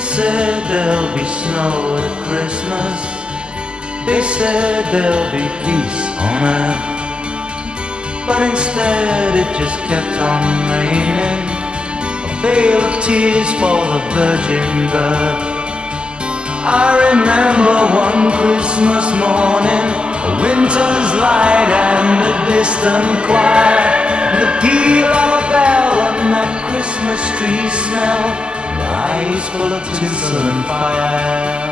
said there'll be snow at Christmas. They said there'll be peace on earth. But instead it just kept on raining, a veil of tears for the virgin birth. I remember one Christmas morning, a winter's light and a distant choir, the peal of a bell and that Christmas tree smell, eyes full of tinsel and fire.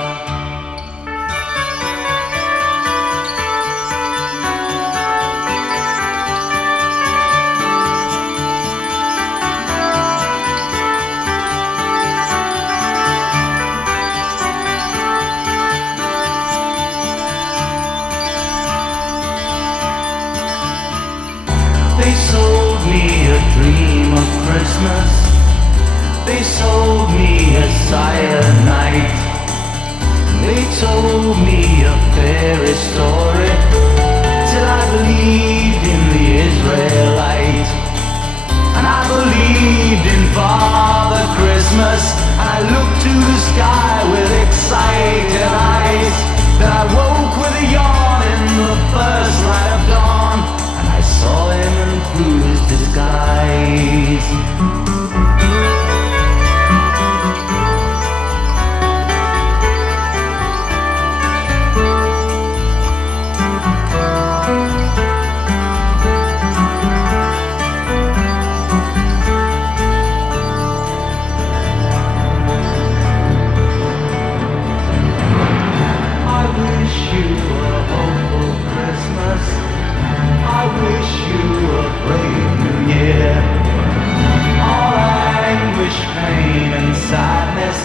They sold me a dream of Christmas. They sold me a cyanide. They told me a fairy story till I believed in the Israelite. And I believed in Father Christmas. I looked to the sky with excited eyes. Then I woke with a yawn in the first light of dawn, and I saw him and through his disguise. I wish you a brave new year. All anguish, pain and sadness,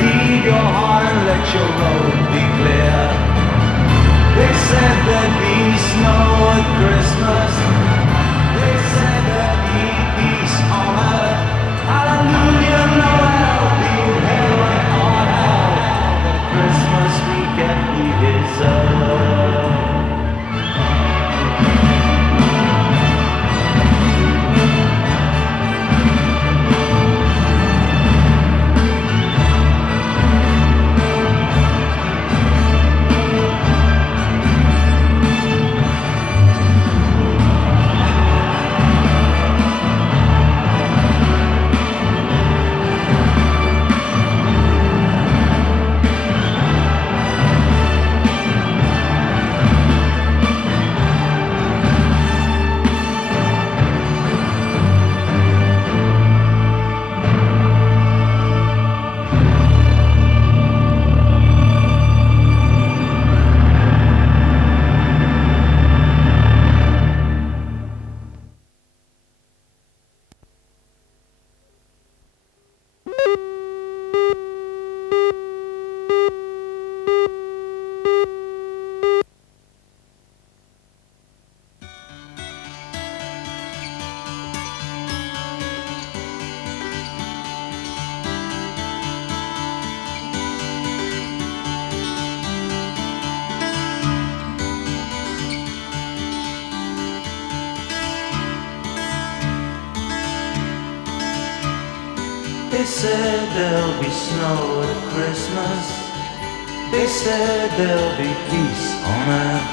lead your heart and let your road be clear. They said there'd be snow at Christmas. They said there'd be peace on earth. Hallelujah, Noel, be heaven on earth. The Christmas we get, we deserve. They said there'll be snow at Christmas. They said there'll be peace on earth.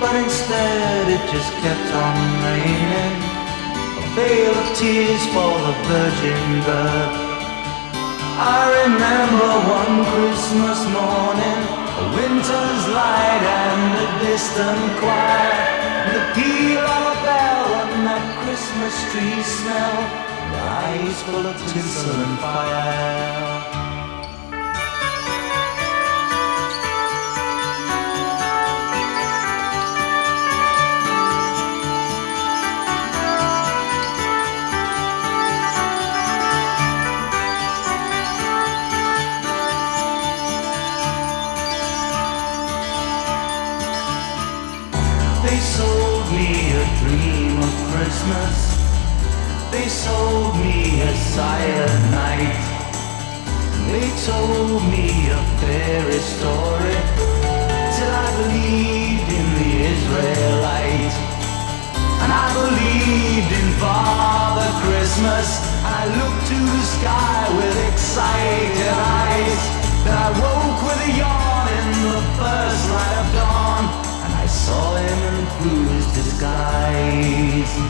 But instead it just kept on raining, a veil of tears for the virgin birth. I remember one Christmas morning, a winter's light and a distant choir, the peal of a bell and that Christmas tree smell, eyes full of tinsel and fire. They sold me a dream of Christmas. They sold me a cyanide. They told me a fairy story till I believed in the Israelite. And I believed in Father Christmas. I looked to the sky with excited days.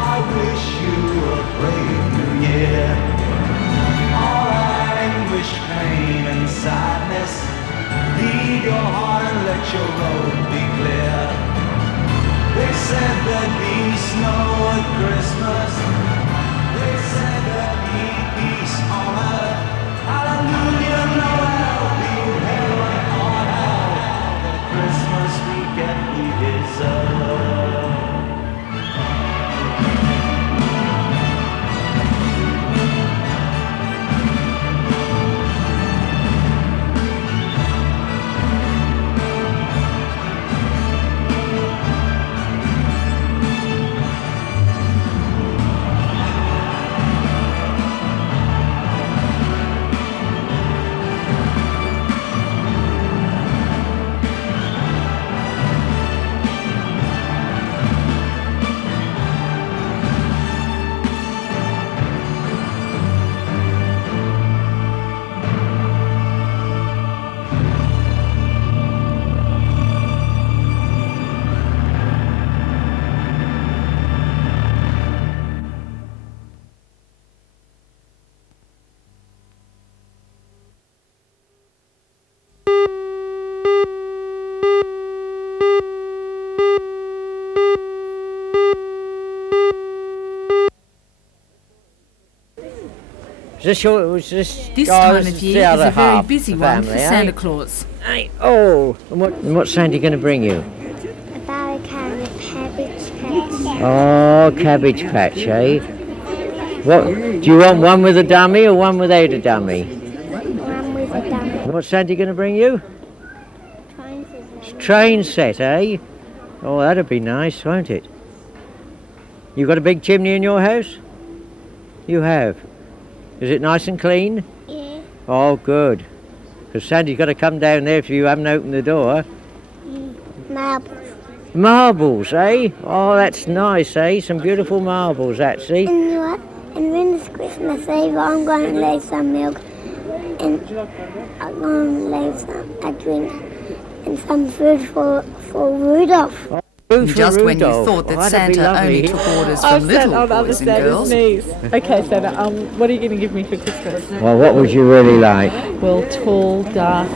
I wish you a brave new year. All anguish, pain and sadness, leave your heart and let your road be clear. They said there'd be snow at Christmas. They said there'd be peace on earth. Hallelujah, Noel, be heaven on earth. The Christmas we get, we deserve. This time of year is a very busy one for Santa Claus. Oh, and what's Sandy going to bring you? A barrel can of cabbage patch. Oh, cabbage patch, eh? What, do you want one with a dummy or one without a dummy? One with a dummy. What's Sandy going to bring you? Train set, eh? Oh, that'd be nice, won't it? You got a big chimney in your house? You have. Is it nice and clean? Yeah. Oh, good. Because Sandy's got to come down there if you haven't opened the door. Marbles. Marbles, eh? Oh, that's nice, eh? Some beautiful marbles, actually. And you know what? And when it's Christmas Eve, I'm going to leave some milk and I'm going to leave a drink and some food for Rudolph. Just when you thought that Santa only took orders from little boys and girls. Okay, Santa, what are you going to give me for Christmas? Well, what would you really like? Well, tall, dark.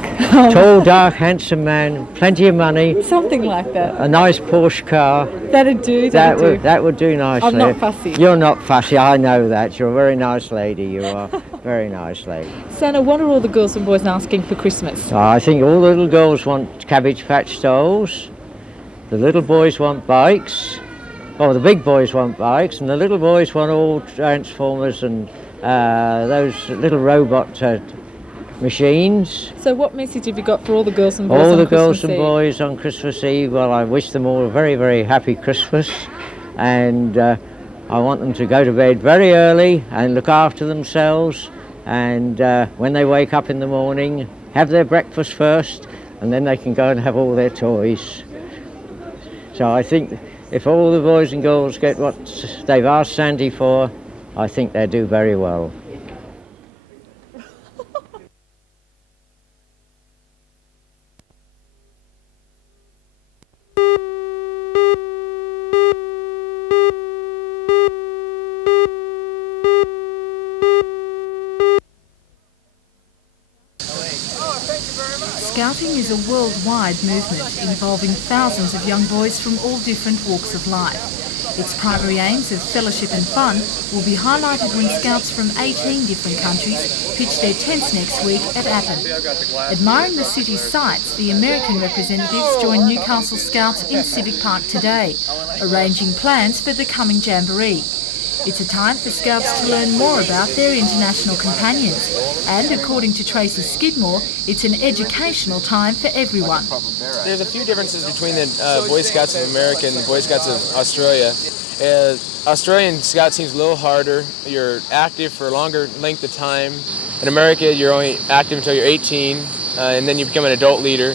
Tall, dark, handsome man, plenty of money. Something like that. A nice Porsche car. That'd do. That would do nicely. I'm not fussy. You're not fussy, I know that. You're a very nice lady, you are. Very nice lady. Santa, what are all the girls and boys asking for Christmas? I think all the little girls want Cabbage Patch dolls. The little boys want bikes. Oh, the big boys want bikes, and the little boys want all Transformers and those little robot machines. So what message have you got for all the girls and boys All on the Christmas girls and Eve? boys on Christmas Eve, well, I wish them all a very, very happy Christmas, and I want them to go to bed very early and look after themselves, and when they wake up in the morning, have their breakfast first, and then they can go and have all their toys. So I think if all the boys and girls get what they've asked Sandy for, I think they'll do very well. Scouting is a worldwide movement involving thousands of young boys from all different walks of life. Its primary aims of fellowship and fun will be highlighted when scouts from 18 different countries pitch their tents next week at Appin. Admiring the city's sights, the American representatives joined Newcastle Scouts in Civic Park today, arranging plans for the coming Jamboree. It's a time for Scouts to learn more about their international companions, and according to Tracy Skidmore, it's an educational time for everyone. There's a few differences between the Boy Scouts of America and the Boy Scouts of Australia. Australian Scout seems a little harder. You're active for a longer length of time. In America, you're only active until you're 18, and then you become an adult leader.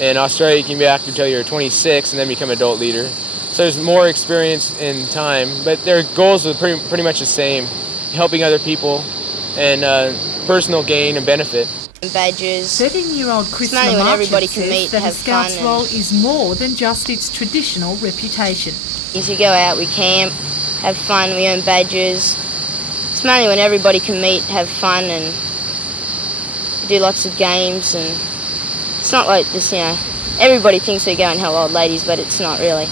In Australia, you can be active until you're 26 and then become an adult leader. So there's more experience in time, but their goals are pretty much the same, helping other people and personal gain and benefit. Badges. 13-year-old Chris Lamarche says that a Scout's role is more than just its traditional reputation. As you go out, we camp, have fun, we earn badges. It's mainly when everybody can meet, have fun, and do lots of games. And it's not like this, everybody thinks we go and help old ladies, but it's not really.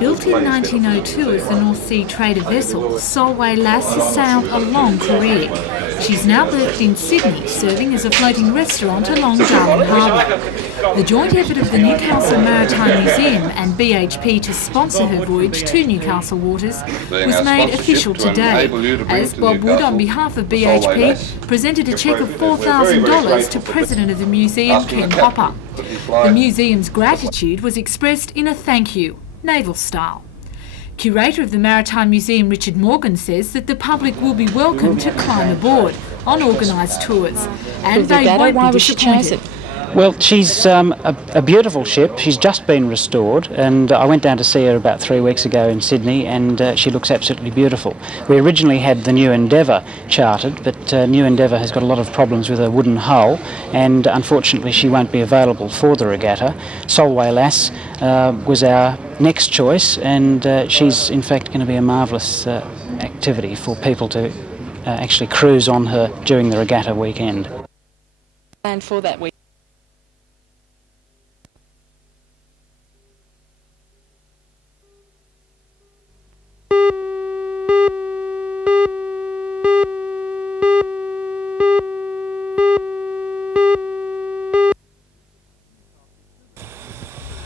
Built in 1902 as the North Sea trader vessel, Solway Lass has sailed a long career. She's now berthed in Sydney, serving as a floating restaurant along Darwin Harbour. The joint effort of the Newcastle Maritime Museum and BHP to sponsor her voyage to Newcastle waters was made official today, as Bob Wood, on behalf of BHP, presented a cheque of $4,000 to President of the Museum, Ken Hopper. The museum's gratitude was expressed in a thank you, naval style. Curator of the Maritime Museum, Richard Morgan, says that the public will be welcome to climb aboard on organised tours, and they won't be disappointed. Well, she's a beautiful ship. She's just been restored, and I went down to see her about 3 weeks ago in Sydney, and she looks absolutely beautiful. We originally had the New Endeavour chartered, but New Endeavour has got a lot of problems with a wooden hull, and unfortunately she won't be available for the regatta. Solway Lass was our next choice, and she's in fact going to be a marvellous activity for people to actually cruise on her during the regatta weekend. And for that week.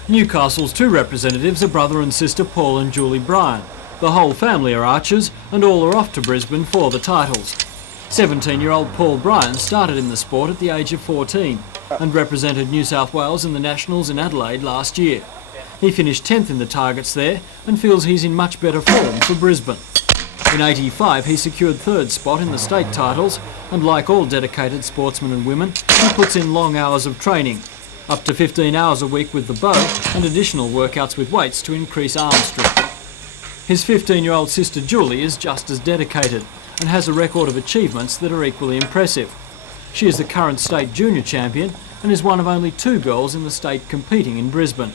Newcastle's two representatives are brother and sister Paul and Julie Bryan. The whole family are archers and all are off to Brisbane for the titles. 17-year-old Paul Bryan started in the sport at the age of 14 and represented New South Wales in the Nationals in Adelaide last year. He finished 10th in the targets there and feels he's in much better form for Brisbane. In #85 he secured third spot in the state titles, and like all dedicated sportsmen and women, he puts in long hours of training. Up to 15 hours a week with the bow and additional workouts with weights to increase arm strength. His 15-year-old sister Julie is just as dedicated and has a record of achievements that are equally impressive. She is the current state junior champion and is one of only 2 girls in the state competing in Brisbane.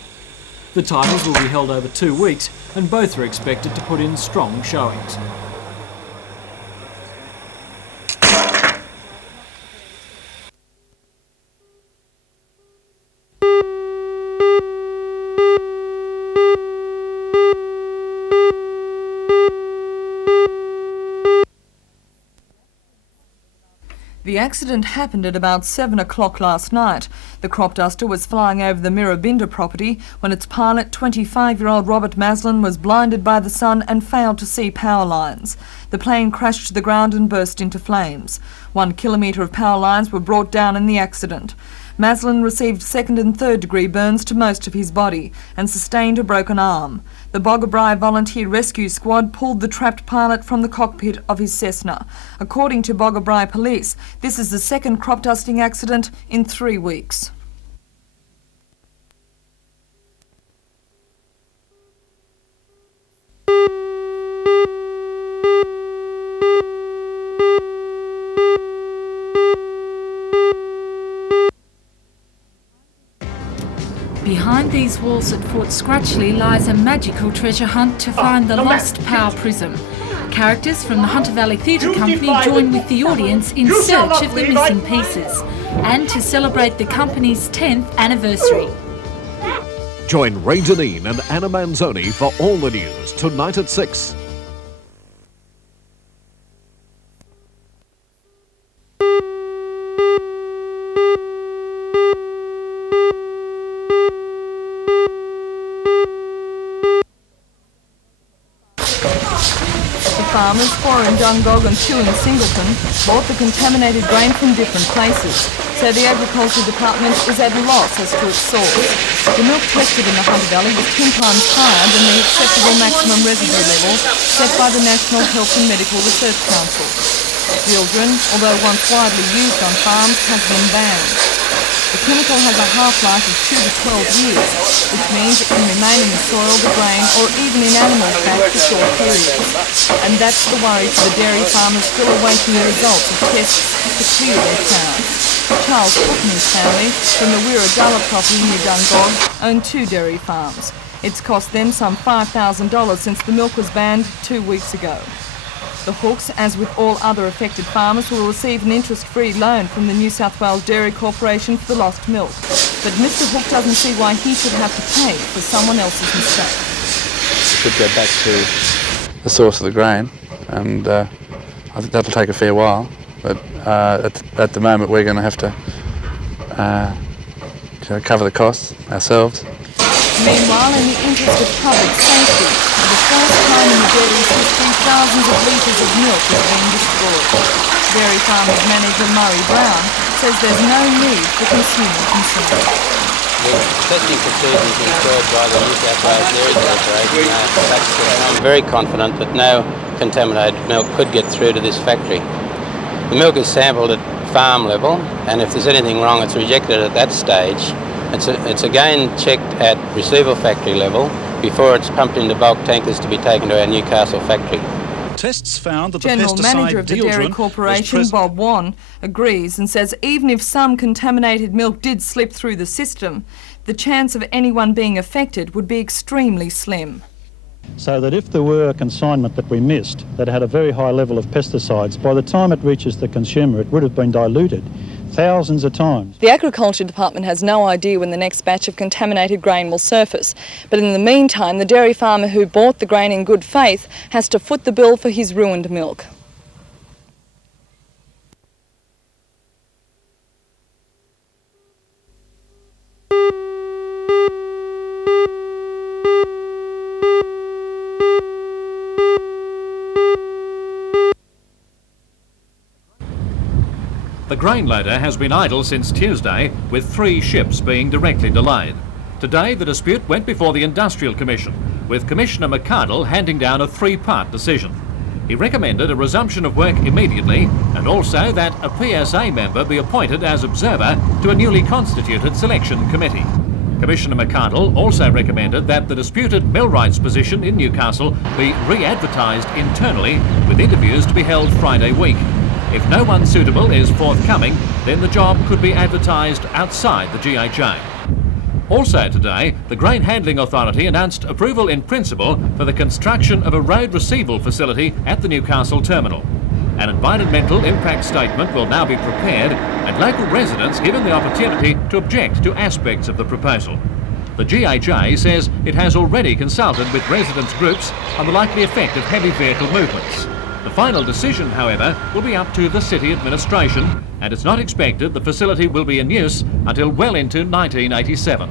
The titles will be held over 2 weeks and both are expected to put in strong showings. The accident happened at about 7 o'clock last night. The crop duster was flying over the Mirrabinda property when its pilot, 25-year-old Robert Maslin, was blinded by the sun and failed to see power lines. The plane crashed to the ground and burst into flames. 1 kilometre of power lines were brought down in the accident. Maslin received 2nd and 3rd degree burns to most of his body and sustained a broken arm. The Boggabri Volunteer Rescue Squad pulled the trapped pilot from the cockpit of his Cessna. According to Boggabri Police, this is the 2nd crop dusting accident in 3 weeks. Behind these walls at Fort Scratchley lies a magical treasure hunt to find the lost power prism. Characters from the Hunter Valley Theatre Company join with the audience in search of the missing pieces, and to celebrate the company's 10th anniversary. Join Ray Janine and Anna Manzoni for all the news tonight at 6. farmers, 4 in Dungog and 2 in Singleton, bought the contaminated grain from different places, so the Agriculture Department is at a loss as to its source. The milk tested in the Hunter Valley was 10 times higher than the acceptable maximum residue level set by the National Health and Medical Research Council. Dildren, although once widely used on farms, has been banned. The chemical has a half-life of 2 to 12 years, which means it can remain in the soil, the grain, or even in animal fat for short periods. And that's the worry for the dairy farmers still awaiting the results of tests to clear their towns. Charles Cook and his family, from the Wirradalla property near Dungog, own 2 dairy farms. It's cost them some $5,000 since the milk was banned 2 weeks ago. The Hooks, as with all other affected farmers, will receive an interest-free loan from the New South Wales Dairy Corporation for the lost milk. But Mr Hook doesn't see why he should have to pay for someone else's mistake. We could go back to the source of the grain, and I think that'll take a fair while. But at the moment, we're going to have to cover the costs ourselves. Meanwhile, in the interest of public safety, for the first time in the dairy's history, thousands of litres of milk is being destroyed. Dairy Farmers Manager Murray Brown says there's no need for consumer concern. The testing procedures employed by the New South Wales Dairy Corporation are successful. I'm very confident that no contaminated milk could get through to this factory. The milk is sampled at farm level, and if there's anything wrong, it's rejected at that stage. It's again checked at receival factory level before it's pumped into bulk tankers to be taken to our Newcastle factory. Tests found that General the pesticide Manager of the Dairy Corporation, Bob Wan, agrees and says even if some contaminated milk did slip through the system, the chance of anyone being affected would be extremely slim. So that if there were a consignment that we missed that had a very high level of pesticides, by the time it reaches the consumer it would have been diluted thousands of times. The Agriculture Department has no idea when the next batch of contaminated grain will surface, but in the meantime the dairy farmer who bought the grain in good faith has to foot the bill for his ruined milk. The grain loader has been idle since Tuesday, with 3 ships being directly delayed. Today, the dispute went before the Industrial Commission, with Commissioner McArdle handing down a 3-part decision. He recommended a resumption of work immediately, and also that a PSA member be appointed as observer to a newly constituted selection committee. Commissioner McArdle also recommended that the disputed mill rights position in Newcastle be re-advertised internally, with interviews to be held Friday week. If no one suitable is forthcoming, then the job could be advertised outside the GHA. Also today, the Grain Handling Authority announced approval in principle for the construction of a road receival facility at the Newcastle terminal. An environmental impact statement will now be prepared and local residents given the opportunity to object to aspects of the proposal. The GHA says it has already consulted with residents' groups on the likely effect of heavy vehicle movements. The final decision, however, will be up to the city administration, and it's not expected the facility will be in use until well into 1987.